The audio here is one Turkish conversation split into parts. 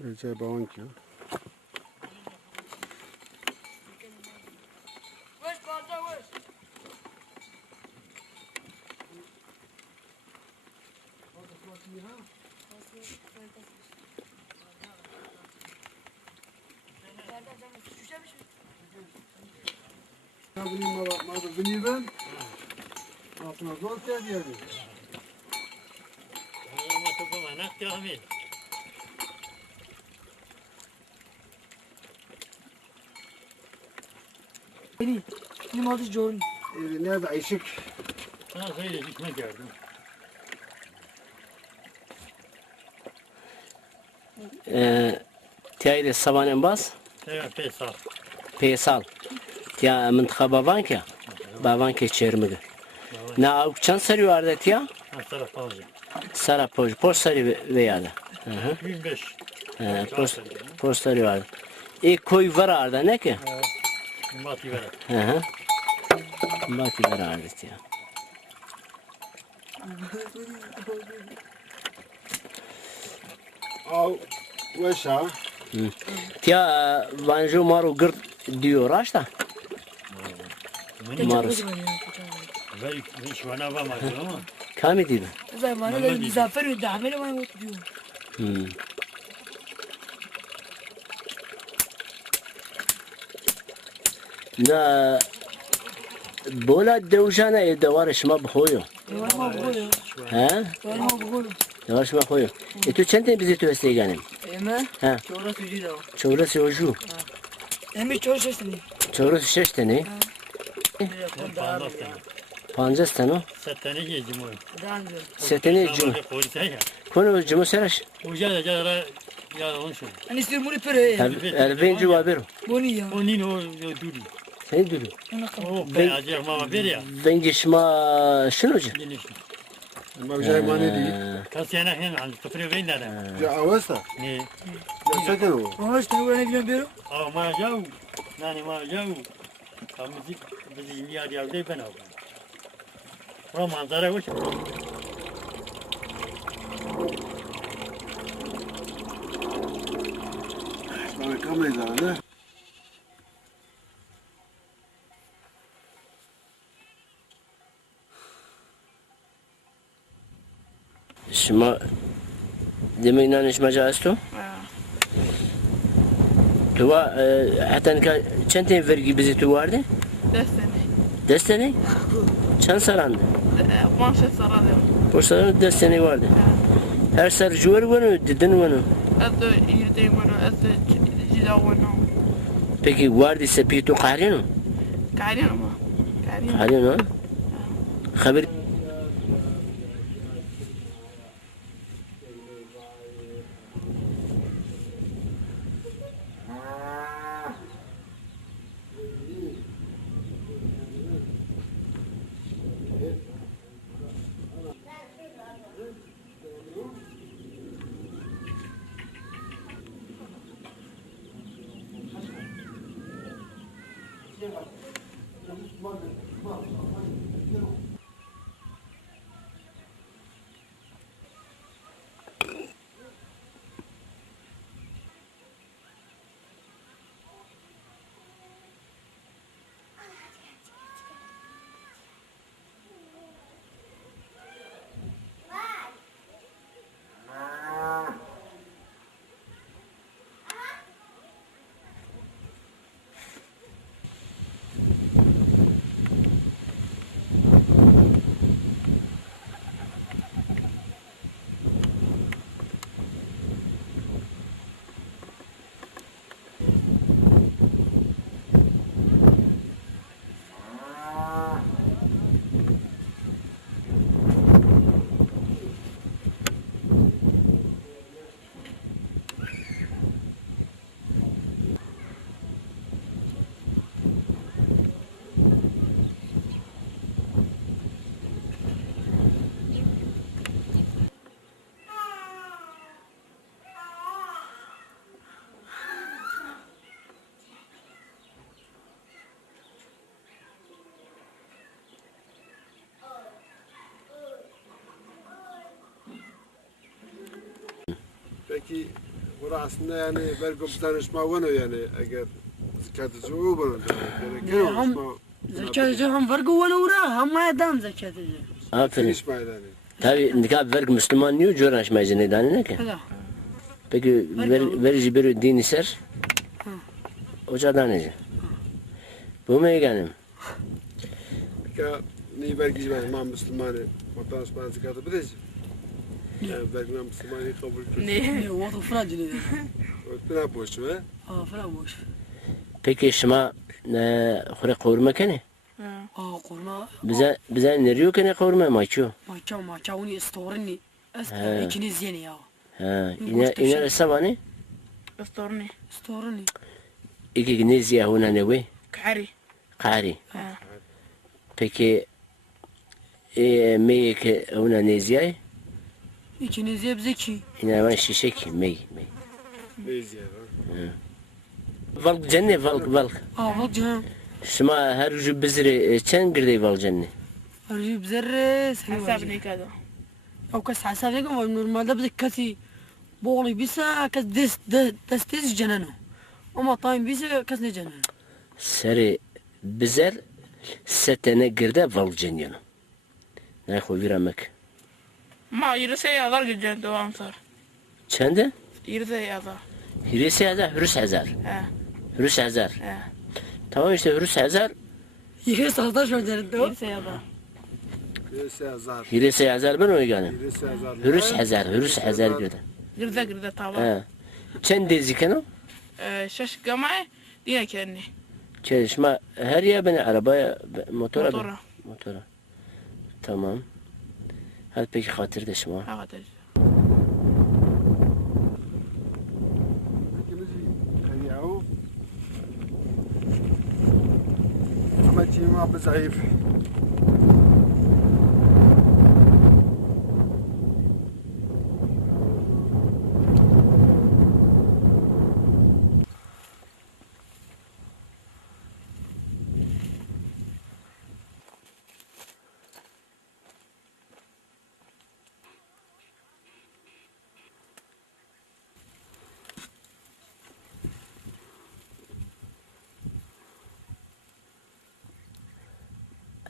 Belki bağın ki. Ne bileyim baba, bileyim ben. Aslında zor geldi yani. Ama topu manak kamil. Beni, benim adı John. Nerede ışık? Sana söyle gitme gördüm. تیاری سوانم باز Evet pesa. پیسال تیا منطقه باوانکه باوانکه چرمگه نه او چند سری وارده تیا Hastara fazla. سرا پوش سری ویاده 105. پوش سری وارده ای کوی ور آرده نه که Mati verir. باتی ور آرده تیا Al, veşa. تیا وانجو مارو گرد دیو راشتا مارس Ve hiç bana bakmadı ama. کامی دیدن Zamanı da misafir ve dameli bana oturuyor. نه بولا دوجانه دوارش ما بخویو Duvarıma buluyor. ها Duvarıma buluyor. دوارش ما خویو تو چند تیم بیزی تو استیگانیم Eme? ها Çoğura sucu da o. چورس وجو Eme çoğu sesini. چورس شش تنی Fazla. پانزده تنو Settene gezdim o. Daha önce. ستنی جمو Polise ya. کنو جمو سرش Uca da cara ya onun şu. Hani istiyor bunu pere. الفين جو بابرو Bu ne ya? O nino o duri. سنی دلو Ona kal. O pe acı mama bir ya. بنجش ما شنو جا Geniş. Mevcay mani değil. Kasiyana hen an tıfırı verin nere. Ya avesta. Ne? Ya sakın o. Ona işte bu ne gidiyor bir. Ama ma yav. Nani ma yav. Kamızı bizi indi hadi evde ben aldım. O manzara hoş. Bana kamerayı da ne? شما دمي نانش مجازتو تو حتى انك چند تیم vergi bizi tu vardı Destiny. desteni çan sarandı Manşet sarardı. Poşların desteni vardı her ser juvar bunu dedin bunu Eto yirdeyi bunu, eto cida bunu. peki vardı sepitu qahrinu Karin ama. Karin. qahrinu haber belki burada aslında yani belki bir danışma var yani eğer zekatı çoğu var gerekir Ne, ham- Zekatı hem vergi wana ura hem mayadan zekatı. Aferin. finish yani. Tabi nikah vergi Müslüman niye coğraş mecini ne ki? Hada. Peki verici bir din ister. Ocadan nece? Bu mu yani? Ya ni belki ben ma Müslümanı vatandaşman zekatı biliriz. Yani belki ben Müslümanı kabul ediyorum. Ne o da fracı ne? Ne yapıyorsun he? Aa framoş. Peki şuma kure kavurma kene? Aa kurma. Bize nereye kene kavurma maço? Maça uni storini. He. Asta ikiniz yeni ya. Ha, iner sabani? اسطورني Storini. İki gniziye huna ne we? كحري Kari. ها Peki meyke huna neziye? İkiniz yebzeki. İner var şişek mey. Neyse ya. Valk cennet valk. Aa bak canım. Şuma her ucu bizri çen girdi valk cennet. Arjib zerre seni var. حسابني كذا او kas حسابك ama normalde bize kasi boğulu bisa kas destes canano. Ama time bisa kas ne canano. Seri bizer setene girdi valk cennet. Ne koy viramek. ما يرسي يا جدا دوام صار Çende? يرسي يا Hirisi hazar, hürüs hazar. ها Hürüs hazar. ها Tamam işte hürüs hazar. Yine sazda şöyle de o. يرسي يا Neyse azar. Hirisi hazar ben oyganım. Neyse azar. Hürüs hazar girdi. جردا طبعا Ha. Çen deziken o? شاش جماعي دينا كأني Çalışma her yer beni arabaya motora bin. موتورة Motora. Tamam. Hadi peki hatır deşma. هذا هيعو عملتي ما بزعيف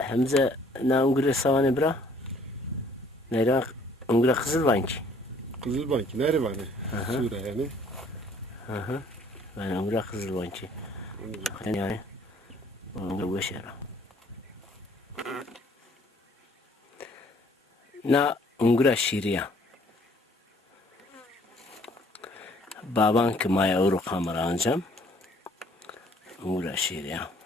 Hamza na ungure savane bra. Neyra ungure Kızılbank. Kızılbank nerede var Suriye yani? Ben ungure Kızılbank. Yani ungure beşera. Na ungure Şiriya. Baban ki maya uru kamera ancam. Ungure Şiriya.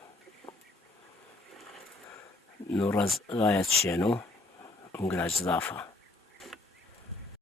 نورز غاية شنو مقراج ضافة